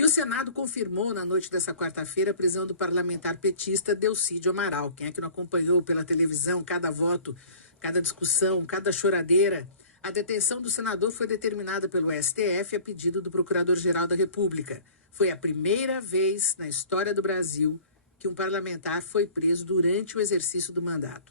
E o Senado confirmou na noite dessa quarta-feira a prisão do parlamentar petista Delcídio Amaral. Quem é que não acompanhou pela televisão cada voto, cada discussão, cada choradeira? A detenção do senador foi determinada pelo STF a pedido do Procurador-Geral da República. Foi a primeira vez na história do Brasil que um parlamentar foi preso durante o exercício do mandato.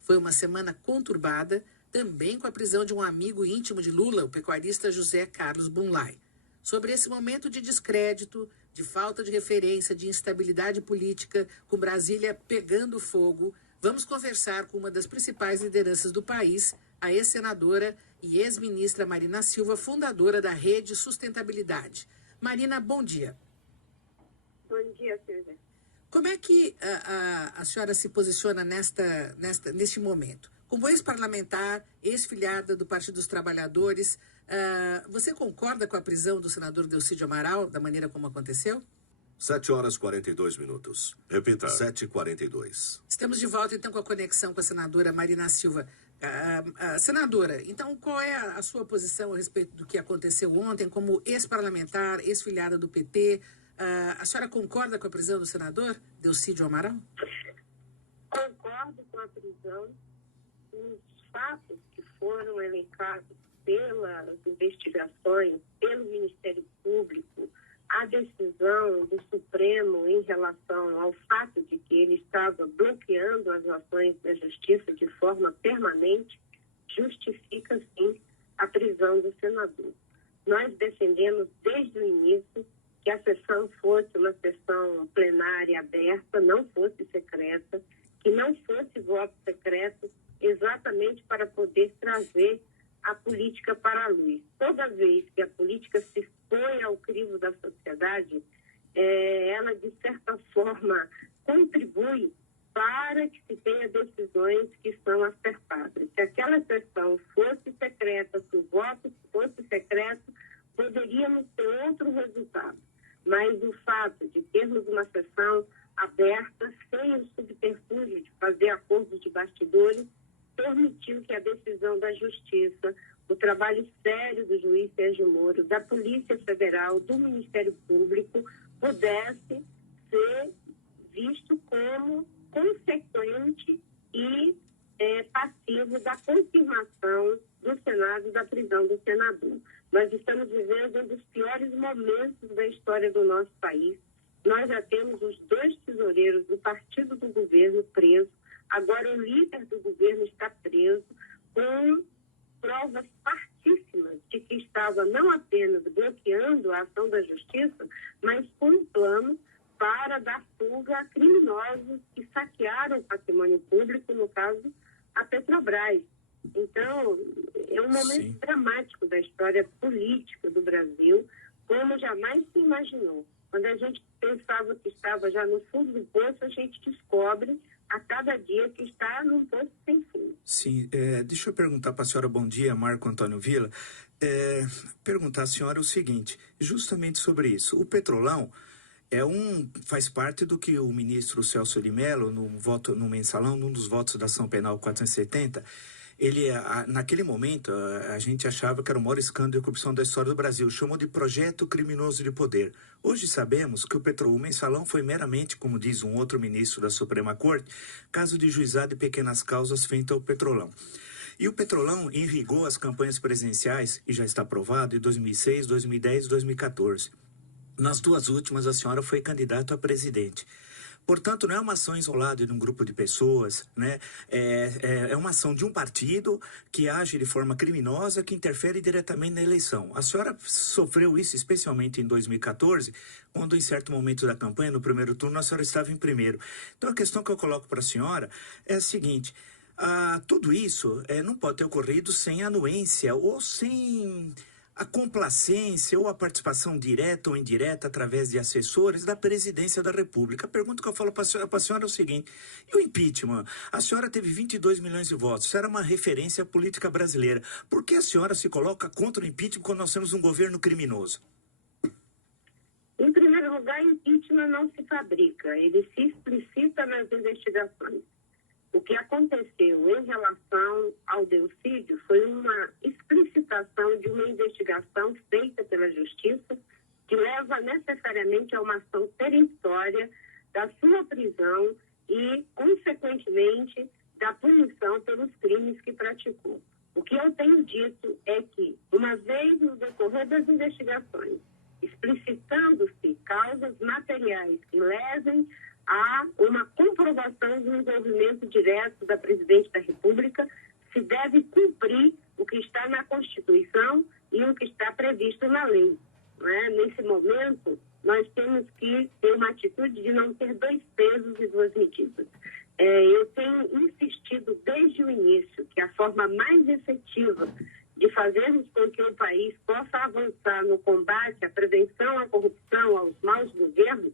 Foi uma semana conturbada, também com a prisão de um amigo íntimo de Lula, o pecuarista José Carlos Bunlai. Sobre esse momento de descrédito, de falta de referência, de instabilidade política, com Brasília pegando fogo, vamos conversar com uma das principais lideranças do país, a ex-senadora e ex-ministra Marina Silva, fundadora da Rede Sustentabilidade. Marina, bom dia. Bom dia, Silvia. Como é que a senhora se posiciona neste momento? Como ex-parlamentar, ex-filiada do Partido dos Trabalhadores, você concorda com a prisão do senador Delcídio Amaral, da maneira como aconteceu? 7h42. Repita. 7h42. Estamos de volta, então, com a conexão com a senadora Marina Silva. Senadora, então, qual é a sua posição a respeito do que aconteceu ontem como ex-parlamentar, ex-filiada do PT? A senhora concorda com a prisão do senador Delcídio Amaral? Concordo com a prisão. Os fatos que foram elencados pelas investigações, pelo Ministério Público, a decisão do Supremo em relação ao fato de que ele estava bloqueando as ações da Justiça de forma permanente, justifica, sim, a prisão do senador. Nós defendemos desde o início que a sessão fosse uma sessão plenária aberta, não fosse secreta, que não fosse voto secreto, exatamente para poder trazer a política para a luz. Toda vez que a política se expõe ao crivo da sociedade, ela, de certa forma, contribui para que se tenha decisões que são acertadas. Se aquela sessão fosse secreta, se o voto fosse secreto, poderíamos ter outro resultado. Mas o fato de termos uma sessão aberta, sem o subterfúgio de fazer acordos de bastidores, permitiu que a decisão da Justiça, o trabalho sério do juiz Sérgio Moro, da Polícia Federal, do Ministério Público, pudesse ser visto como consequente e passivo da confirmação do Senado da prisão do senador. Nós estamos vivendo um dos piores momentos da história do nosso país. Nós já temos os 2 tesoureiros do partido do governo presos. Agora o líder do governo está preso com provas fartíssimas de que estava não apenas bloqueando a ação da Justiça, mas com um plano para dar fuga a criminosos que saquearam o patrimônio público, no caso, a Petrobras. Então, é um momento dramático da história política do Brasil, como jamais se imaginou. Quando a gente pensava que estava já no fundo do poço, a gente descobre a cada dia que está num poço sem fim. Sim, deixa eu perguntar para a senhora, bom dia, Marco Antônio Villa, perguntar à senhora o seguinte, justamente sobre isso. O Petrolão faz parte do que o ministro Celso de Mello, no mensalão, num dos votos da ação penal 470, naquele momento, a gente achava que era o maior escândalo de corrupção da história do Brasil. Chamou de projeto criminoso de poder. Hoje sabemos que o mensalão foi meramente, como diz um outro ministro da Suprema Corte, caso de juizado de pequenas causas feito ao Petrolão. E o Petrolão irrigou as campanhas presidenciais, e já está aprovado, em 2006, 2010 e 2014. Nas 2 últimas, a senhora foi candidata a presidente. Portanto, não é uma ação isolada de um grupo de pessoas, né? É uma ação de um partido que age de forma criminosa, que interfere diretamente na eleição. A senhora sofreu isso especialmente em 2014, quando em certo momento da campanha, no primeiro turno, a senhora estava em primeiro. Então, a questão que eu coloco para a senhora é a seguinte, tudo isso não pode ter ocorrido sem anuência ou sem a complacência ou a participação direta ou indireta através de assessores da presidência da República. A pergunta que eu falo para a senhora é o seguinte, e o impeachment? A senhora teve 22 milhões de votos, isso era uma referência política brasileira. Por que a senhora se coloca contra o impeachment quando nós temos um governo criminoso? Em primeiro lugar, impeachment não se fabrica, ele se explicita nas investigações. O que aconteceu em relação ao Delcídio foi uma explicitação de uma investigação feita pela Justiça que leva necessariamente a uma ação peremptória da sua prisão e, consequentemente, da punição pelos crimes que praticou. O que eu tenho dito é que, uma vez no decorrer das investigações, explicitando-se causas materiais que levem a uma comprovação do envolvimento direto da Presidente da República, se deve cumprir o que está na Constituição e o que está previsto na lei. Não é? Nesse momento, nós temos que ter uma atitude de não ter dois pesos e duas medidas. Eu tenho insistido desde o início que a forma mais efetiva de fazermos com que o país possa avançar no combate à prevenção à corrupção, aos maus governos,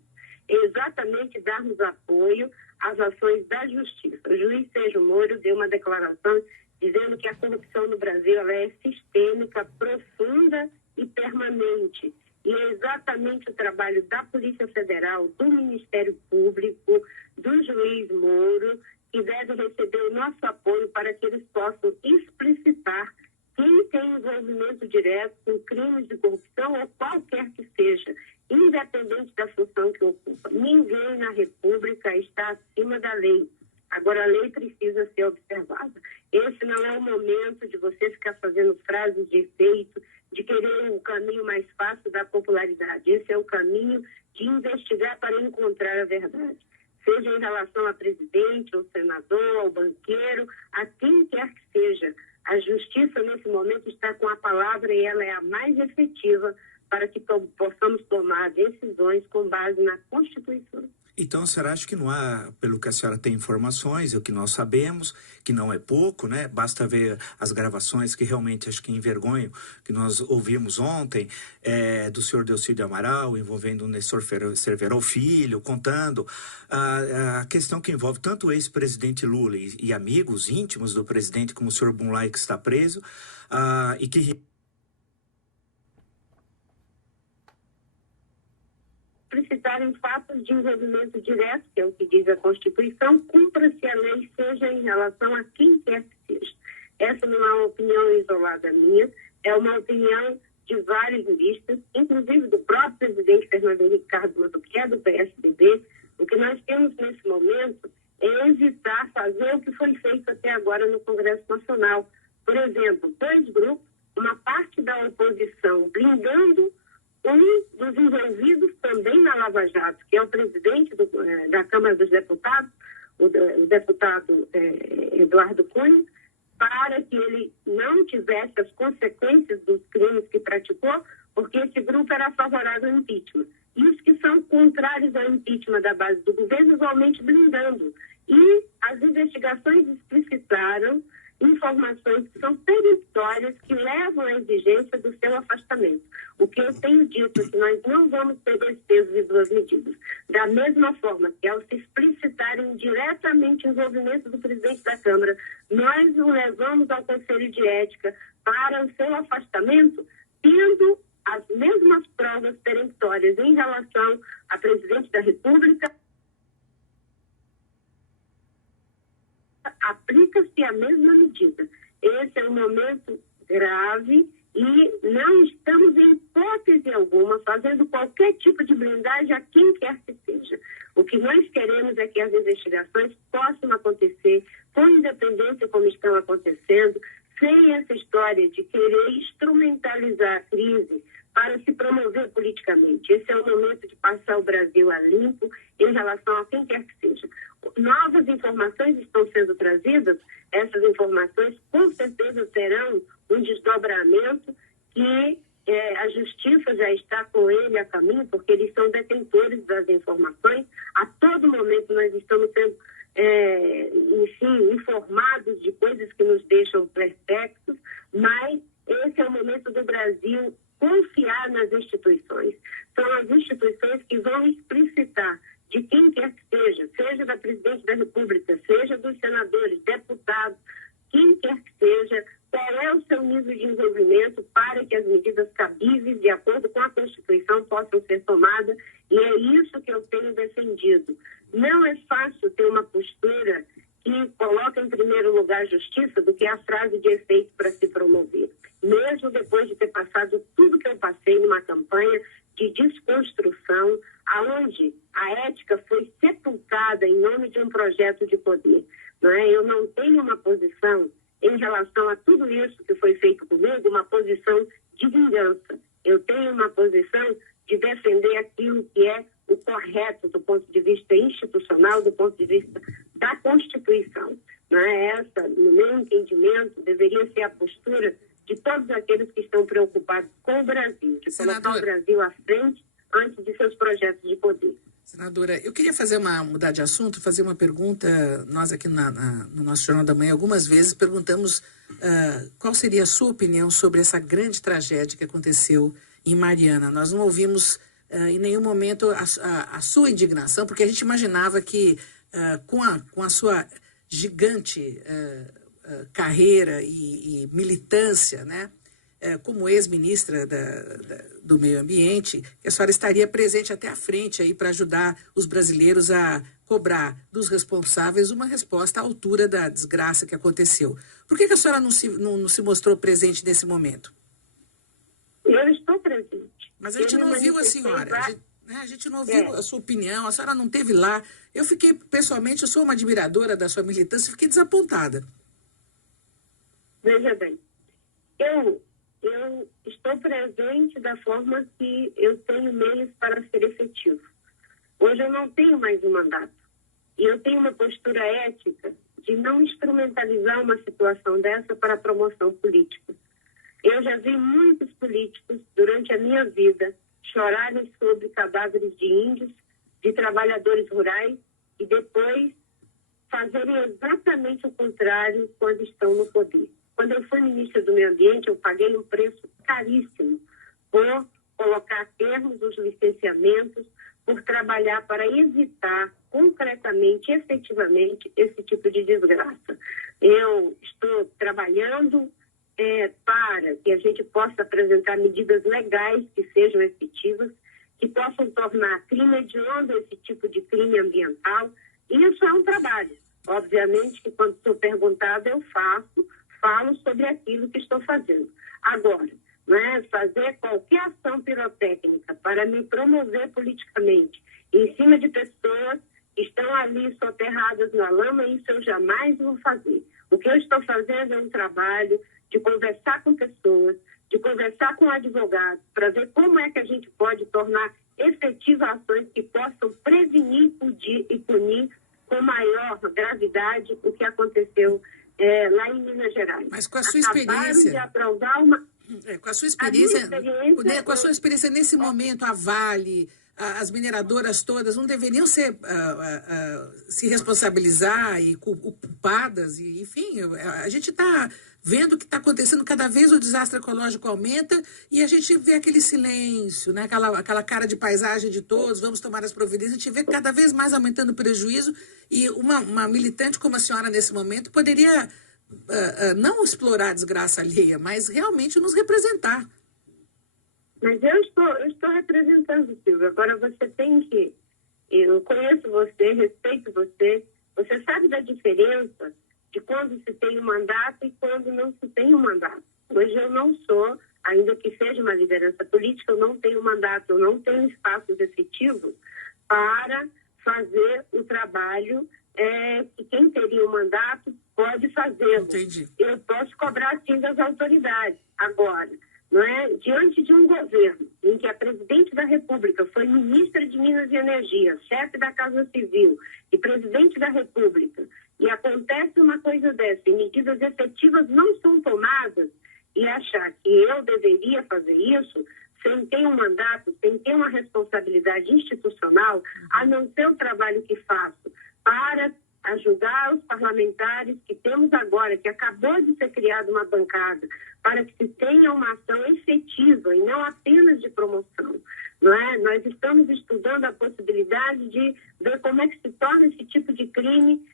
é exatamente darmos apoio às ações da justiça. O juiz Sérgio Moro deu uma declaração dizendo que a corrupção no Brasil ela é sistêmica, profunda e permanente. E é exatamente o trabalho da Polícia Federal, do Ministério Público, do juiz Moro, que deve receber o nosso apoio para que eles possam explicitar quem tem envolvimento direto com crimes de corrupção ou qualquer que seja, independente da função que ocupa. Ninguém na República está acima da lei. Agora, a lei precisa ser observada. Esse não é o momento de você ficar fazendo frases de efeito, de querer o caminho mais fácil da popularidade. Esse é o caminho de investigar para encontrar a verdade. Seja em relação a presidente, ao senador, ao banqueiro, a quem quer que seja. A justiça, nesse momento, está com a palavra e ela é a mais efetiva para que possamos tomar decisões com base na Constituição. Então, a senhora acha que não há, pelo que a senhora tem informações, o que nós sabemos, que não é pouco, né? Basta ver as gravações que realmente acho que envergonham, que nós ouvimos ontem, do senhor Delcídio Amaral, envolvendo o Nestor Cerveró Filho, contando a questão que envolve tanto o ex-presidente Lula e amigos íntimos do presidente, como o senhor Bunlai, que está preso, e que... Solicitarem fatos de envolvimento direto, que é o que diz a Constituição, cumpra-se a lei, seja em relação a quem quer que seja. Essa não é uma opinião isolada minha, é uma opinião de vários juristas, inclusive do próprio presidente Fernando Henrique Cardoso, que é do PSDB. O que nós temos nesse momento é evitar fazer o que foi feito até agora no Congresso Nacional. Por exemplo, dois grupos, uma parte da oposição blindando um dos envolvidos também na Lava Jato, que é o presidente da Câmara dos Deputados, o deputado Eduardo Cunha, para que ele não tivesse as consequências dos crimes que praticou, porque esse grupo era favorável ao impeachment. E os que são contrários ao impeachment da base do governo, igualmente blindando. E as investigações explicitaram informações que são peremptórias que levam à exigência do seu afastamento. O que eu tenho dito é que nós não vamos ter dois pesos e duas medidas. Da mesma forma que, ao se explicitarem diretamente o envolvimento do presidente da Câmara, nós o levamos ao Conselho de Ética para o seu afastamento, tendo as mesmas provas peremptórias em relação a presidente da República, aplica-se a mesma medida. Esse é um momento grave e não estamos, em hipótese alguma, fazendo qualquer tipo de blindagem a quem quer que seja. O que nós queremos é que as investigações possam acontecer com independência como estão acontecendo, sem essa história de querer instrumentalizar a crise para se promover politicamente. Esse é o momento de passar o Brasil a limpo em relação a quem quer que seja. Novas informações estão sendo trazidas, essas informações com certeza terão um desdobramento que a justiça já está com ele a caminho, porque eles são detentores das informações. A todo momento nós estamos sendo informados de coisas que nos deixam perplexos, mas esse é o momento do Brasil confiar nas instituições. São as instituições que vão explicitar de quem quer que seja, seja da Presidente da República, seja dos senadores, deputados, quem quer que seja, qual é o seu nível de envolvimento para que as medidas cabíveis, de acordo com a Constituição, possam ser tomadas, e é isso que eu tenho defendido. Não é fácil ter uma postura que coloca em primeiro lugar a justiça do que a frase de efeito para se promover. Mesmo depois de ter passado tudo que eu passei numa campanha de projeto de poder. Não é? Eu não tenho uma posição em relação a tudo isso que foi feito comigo, uma posição de vingança. Eu tenho uma posição de defender aquilo que é o correto do ponto de vista institucional, do ponto de vista da Constituição. Não é? Essa, no meu entendimento, deveria ser a postura de todos aqueles que estão preocupados com o Brasil, de colocar o Brasil à frente antes de seus projetos de poder. Senadora, eu queria mudar de assunto, fazer uma pergunta. Nós aqui no nosso Jornal da Manhã, algumas vezes perguntamos qual seria a sua opinião sobre essa grande tragédia que aconteceu em Mariana. Nós não ouvimos em nenhum momento a sua indignação, porque a gente imaginava que com a sua gigante carreira e militância, né? Como ex-ministra do Meio Ambiente, que a senhora estaria presente até à frente aí para ajudar os brasileiros a cobrar dos responsáveis uma resposta à altura da desgraça que aconteceu. Por que a senhora não se mostrou presente nesse momento? Eu estou presente. Mas a gente não ouviu a senhora. A gente não ouviu a sua opinião, a senhora não esteve lá. Eu fiquei, pessoalmente, eu sou uma admiradora da sua militância, fiquei desapontada. Veja bem, eu estou presente da forma que eu tenho meios para ser efetivo. Hoje eu não tenho mais um mandato. E eu tenho uma postura ética de não instrumentalizar uma situação dessa para a promoção política. Eu já vi muitos políticos, durante a minha vida, chorarem sobre cadáveres de índios, de trabalhadores rurais, e depois fazerem exatamente o contrário quando estão no poder. Quando eu fui ministra do Meio Ambiente, eu paguei um preço caríssimo por colocar termos nos licenciamentos, por trabalhar para evitar concretamente, efetivamente, esse tipo de desgraça. Eu estou trabalhando para que a gente possa apresentar medidas legais que sejam efetivas, que possam tornar crime hediondo esse tipo de crime ambiental. E isso é um trabalho. Obviamente que quando sou perguntada, eu falo sobre aquilo que estou fazendo. Agora, fazer qualquer ação pirotécnica para me promover politicamente em cima de pessoas que estão ali soterradas na lama, isso eu jamais vou fazer. O que eu estou fazendo é um trabalho de conversar com pessoas, de conversar com advogados, para ver como é que a gente pode tornar efetivas ações que possam prevenir e punir com maior gravidade o que aconteceu lá em Minas Gerais. Mas com a sua experiência... de aprovar uma... Com a sua experiência nesse momento, a Vale, as mineradoras todas não deveriam se responsabilizar e culpadas, e, enfim, a gente está vendo que está acontecendo, cada vez o desastre ecológico aumenta e a gente vê aquele silêncio, né? aquela cara de paisagem de todos, vamos tomar as providências, a gente vê cada vez mais aumentando o prejuízo e uma militante como a senhora nesse momento poderia não explorar a desgraça alheia, mas realmente nos representar. Mas eu estou representando, Silvia. Agora você tem que... Eu conheço você, respeito você. Você sabe da diferença de quando se tem um mandato e quando não se tem um mandato. Hoje eu não sou, ainda que seja uma liderança política, eu não tenho mandato, eu não tenho espaços efetivos para fazer o trabalho que quem teria um mandato pode fazê-lo. Entendi. Eu posso cobrar, sim, das autoridades. Agora, diante de um governo em que a presidente da República foi ministra de Minas e Energia, chefe da Casa Civil e presidente da República, e acontece uma coisa dessa e medidas efetivas não são tomadas, e achar que eu deveria fazer isso sem ter um mandato, sem ter uma responsabilidade institucional, a não ser o trabalho que faço para ajudar os parlamentares que temos agora, que acabou de ser criada uma bancada, para que se tenha uma ação efetiva e não apenas de promoção. Nós estamos estudando a possibilidade de ver como é que se torna esse tipo de crime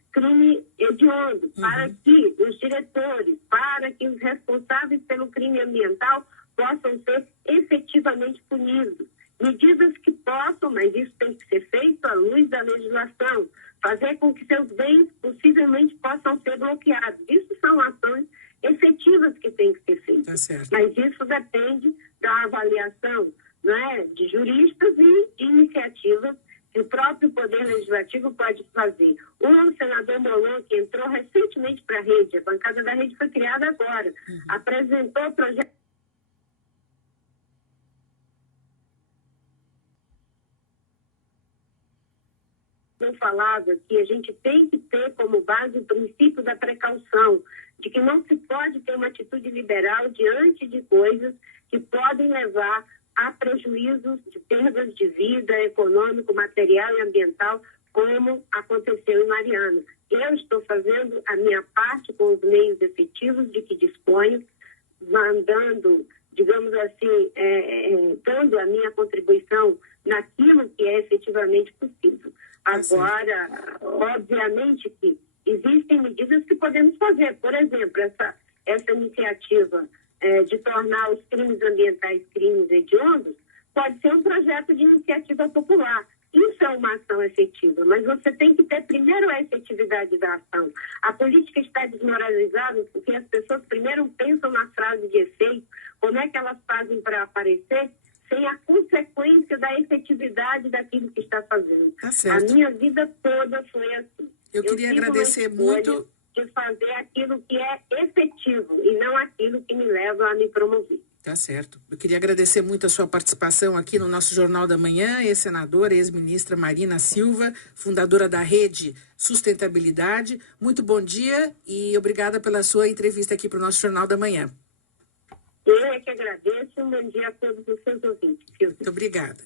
hediondo, para que os diretores, para que os responsáveis pelo crime ambiental possam ser efetivamente punidos. Medidas que possam, mas isso tem que ser feito à luz da legislação, fazer com que seus bens possivelmente possam ser bloqueados. Isso são ações efetivas que têm que ser feitas. Tá certo. Mas isso depende da avaliação de juristas e de iniciativas que o próprio Poder Legislativo pode fazer. O senador apresentou projetos falado que a gente tem que ter como base o princípio da precaução, de que não se pode ter uma atitude liberal diante de coisas que podem levar a prejuízos de perdas de vida, econômico, material e ambiental, como aconteceu em Mariana. Eu estou fazendo a minha parte com os meios efetivos de que disponho, mandando, digamos assim, dando a minha contribuição naquilo que é efetivamente possível. Agora, obviamente que existem medidas que podemos fazer. Por exemplo, essa iniciativa de tornar os crimes ambientais crimes hediondos pode ser um projeto de iniciativa popular. Isso é uma ação efetiva, mas você tem que ter primeiro a efetividade da ação. A política está desmoralizada porque as pessoas primeiro pensam na frase de efeito, como é que elas fazem para aparecer, sem a consequência da efetividade daquilo que está fazendo. Tá certo. A minha vida toda foi assim. Eu queria agradecer muito de fazer aquilo que é efetivo e não aquilo que me leva a me promover. Tá certo. Eu queria agradecer muito a sua participação aqui no nosso Jornal da Manhã, ex-senadora, ex-ministra Marina Silva, fundadora da Rede Sustentabilidade. Muito bom dia e obrigada pela sua entrevista aqui para o nosso Jornal da Manhã. Eu é que agradeço. Um bom dia a todos os seus ouvintes. Muito obrigada.